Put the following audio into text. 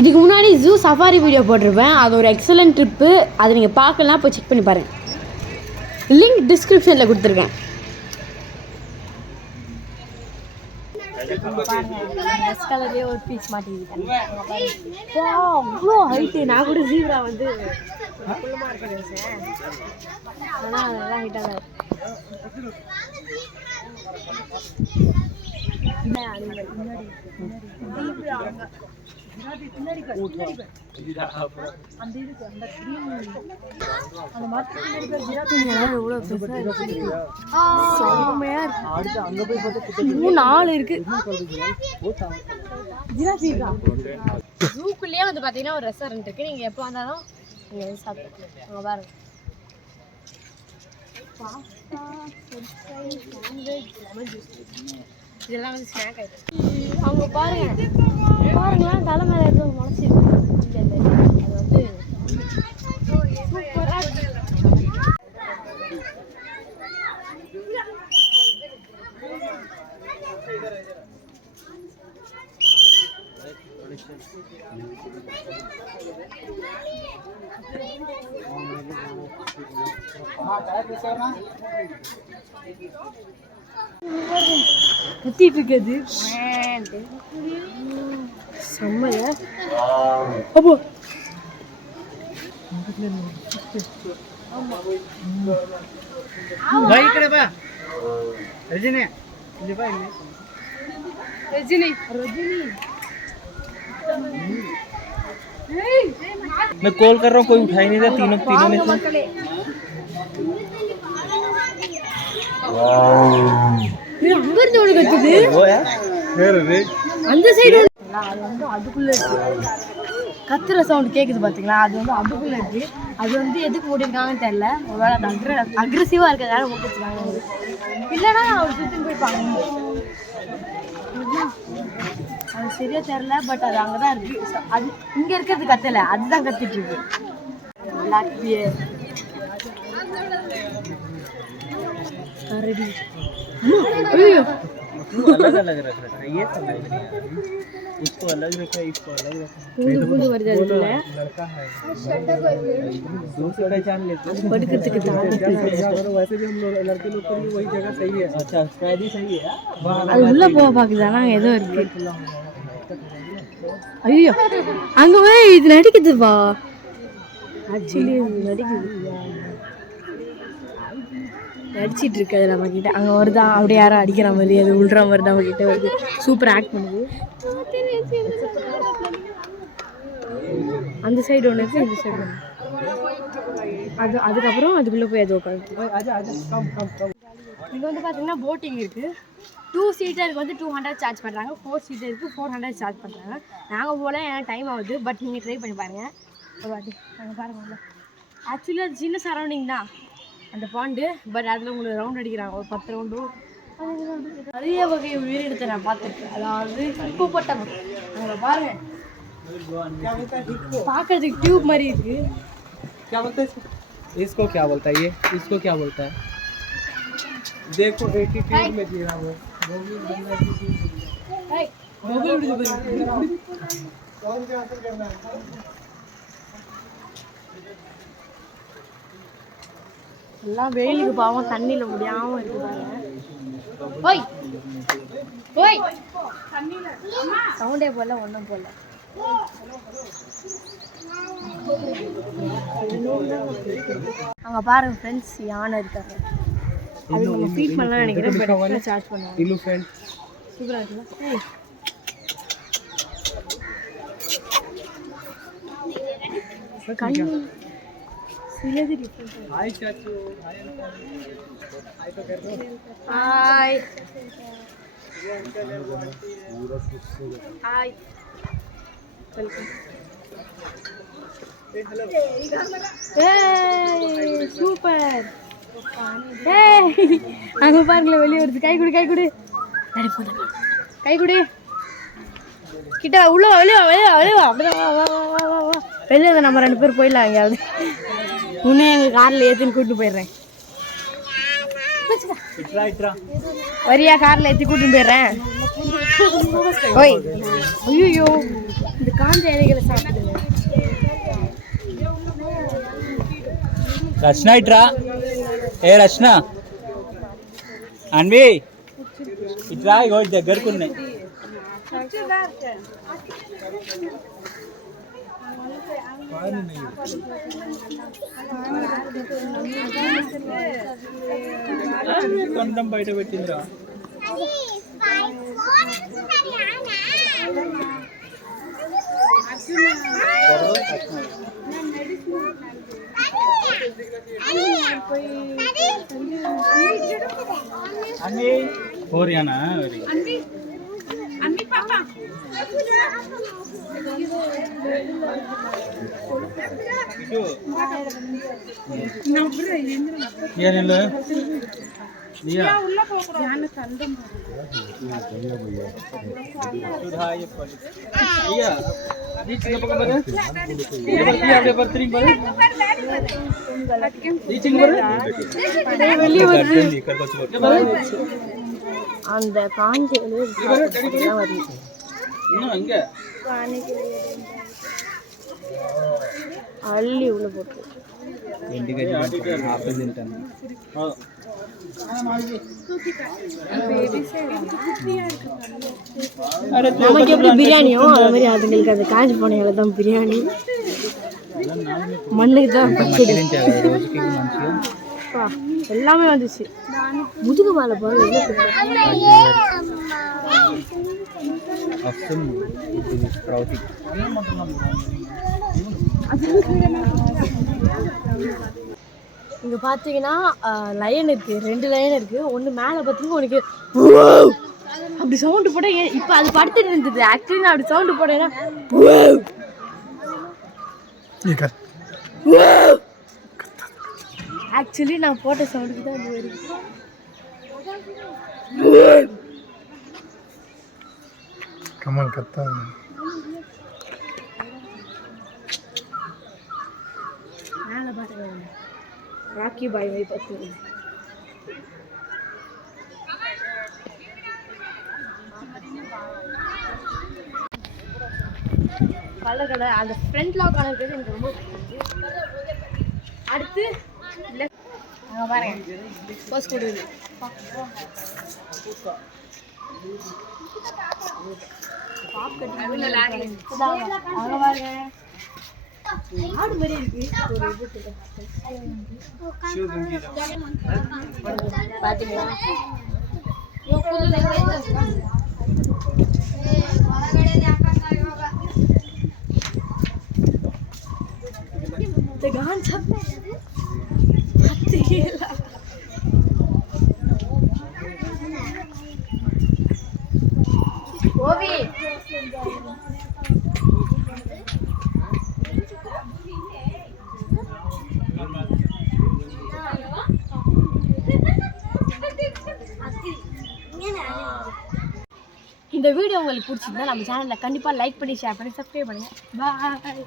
இதுக்கு முன்னாடி zoo safari video போட்டிருப்பேன். அது ஒரு எக்ஸலண்ட் ட்ரிப்பு. அதை நீங்கள் பார்க்கலாம், போய் செக் பண்ணி பாருங்கள். லிங்க் டிஸ்கிரிப்ஷனில் கொடுத்துருக்கேன். கலர்லேயே ஒரு பீஸ் மாட்டிக்கிட்டேன். அவ்வளோ ஹைட்டு. நான் கூட ஜீப்ரா வந்து ஆனால் அதெல்லாம் ஹைட்டாக தான் ஜூக்குள்ளேயே வந்து பார்த்தீங்கன்னா ஒரு ரெஸ்டாரண்ட் இருக்கு. நீங்கள் எப்போ வந்தாலும் நீங்கள் வந்து சாப்பிடுங்க. அங்கே பாருங்க, இதெல்லாம் வந்து ஸ்நாக் ஐட்டம். அவங்க பாருங்களேன், தலை மேலே ஏதோ முளைச்சிருக்கு. அது வந்து சூப்பராக கத்திட்டு இருக்குது. செம்மல அப்போ भाई इकडे बा रजनी इकडे बा रजनी मैं कॉल कर रहा हूँ, कोई उठा ही नहीं रहा. तीनों में से அங்க இருந்து ஒன்று கத்துது. அந்த சைடு அது வந்து அதுக்குள்ள இருக்கு. கத்துற சவுண்ட் கேக்குது பாத்தீங்களா? அது வந்து அதுக்குள்ள இருக்கு. அது வந்து எதுக்கு மூடிருக்காங்கன்னு தெரியல. ஒருவேளை அது அக்ரெசிவா இருக்கிறதால மூடிச்சிருக்காங்க. இல்லைன்னா அவர் சுத்தின்னு போயிருப்பாங்க. அது சரியா தெரியல. பட் அது அங்கதான் இருக்கு. அது இங்க இருக்கிறது கத்தல, அதுதான் கத்திட்டு இருக்கு. Black bear ready. अलग अलग रख रखा है. ये समझ नहीं आ रही. इसको अलग रखा है, इसको अलग रखा है. पूरी वर्जन है. लड़का है दूसरा जान लेते हैं. पढ़कर वैसे भी हम लोग लड़के लोग के लिए वही जगह सही है. अच्छा शायद सही है. அது உள்ள போக பாக்குதானா? ஏதோ இருக்கு. ஐயோ அங்க போய் இது நடிக்குதுப்பா. ஆக்சுவலி நடிச்சிட்டு இருக்கு. அது நம்ம கிட்ட அங்கே வருதான். அப்படியே யாரும் அடிக்கிற மாதிரி, அது உள்ற மாதிரி நம்ம கிட்ட வருது. சூப்பர் ஆக்ட் பண்ணுது. அந்த சைடு ஒன்று இருக்குது, இந்த சைடு ஒன்று. அதுக்கப்புறம் அதுக்குள்ளே போய் அது உட்காந்து. இங்கே வந்து பார்த்தீங்கன்னா போட்டிங் இருக்குது. 2 சீட்டருக்கு வந்து 200 சார்ஜ் பண்ணுறாங்க. 4 சீட்டருக்கு 400 சார்ஜ் பண்ணுறாங்க. நாங்கள் போல ஏன்னா டைம் ஆகுது. பட் நீங்கள் ட்ரை பண்ணி பாருங்கள் ஒரு வாட்டி. நாங்கள் பாருங்கள், ஆக்சுவலி அது சின்ன சரௌண்டிங் தான் அந்த பாண்டு. பட் அதில் உங்களுக்கு ரவுண்ட் அடிக்கிறாங்க, ஒரு 10 ரவுண்டு. நிறைய வகை உயிரினத்தை நான் பார்த்துருக்கேன். அதாவது ஹிப்போபொட்டமஸ். அங்கே பாருங்கள், பார்க்கறதுக்கு டியூப் மாதிரி இருக்கு. इसको क्या बोलता है? ये इसको क्या बोलता है? देखो एटीट्यूड में गिरा वो. कौन से आंसर करना है? எல்லாம் வெயிலுக்கு பாவம் தண்ணியில் முடியாமல் இருக்கு பாருங்க. ஓய் ஓய் சவுண்டே போல ஒன்றும் போல. அங்கே பாருங்க ஃப்ரெண்ட்ஸ், யானை இருக்காங்க. அது நம்ம ஃபீட் பண்ணலாம் நினைக்கிறேன். பட் சார்ஜ் பண்ணுவாங்க. சூப்பராக இருக்குல்ல? கண்ணு சிலது டிஃப்ரெண்ட். हाय चाचू. Hi uncle. हाय तो कर दो. हाय ये अंकल है, वो आंटी है. पूरा खुश हो. Hi welcome. ए हेलो. ஏய் சூப்பர். ஏய் அங்க பாருங்க வெளிய வருது. கை குடு கை குடு. அட போடா. கை குடு. கிட்ட உள்ள வெளிய வெளிய வெளிய அப்படியே வா வா வா வா வா. வெளிய நம்ம 2 பேர் போயிடலாம் எங்கயாவது. உன்னை எங்கள் காரில் ஏற்றின்னு கூப்பிட்டு போயிடுறேன். வரியா? காரில் ஏற்றி கூட்டின்னு போயிடுறேன். ஓய் ஐயோ இந்த காஞ்ச இலைகளை சாப்பிடுங்க रचना इट्रा ए रचना अन्वी इट्रा इगो దగ్గర కున్నే కొండం బయట పెట్టిందిరా அந்த காஞ்ச அள்ளி உள்ள போட்டு நமக்கு எப்படி பிரியாணியோ அது மாதிரி அதுங்களுக்கு அந்த காஞ்சி போனையில தான் பிரியாணி மண்ணுக்கு தான் எல்லாமே வந்துச்சு முதுகு மேலே பாருங்க இங்கே பார்த்தீங்கன்னா லயன் இருக்குது 2 லயன் இருக்குது ஒன்று மேலே பார்த்தீங்கன்னா உனக்கு அப்படி சவுண்டு போட இப்போ அது படுத்துட்டு இருந்தது ஆக்சுவலி நான் அப்படி சவுண்டு போட்டேன்னா ஆக்சுவலி நான் போட்ட சவுண்டுக்கு தான் அது வருது கமல் கத்தா மேலே பார்த்துக்க ராக்கி பாய் வை பார்த்து பல்லக்கடை அந்த ஃப்ரண்ட் லாக் ஆனது எனக்கு ரொம்ப அடுத்து அங்கே பாருங்க பஸ் கொடுக்குது அங்கே பாருங்க ஆடு மாதிரி இருக்கு பாத்தீங்களா ஓவி இந்த வீடியோ உங்களுக்கு பிடிச்சிருந்தா நம்ம சேனலில் கண்டிப்பாக லைக் பண்ணி ஷேர் பண்ணி சப்ஸ்கிரைப் பண்ணுங்கள் பாய்.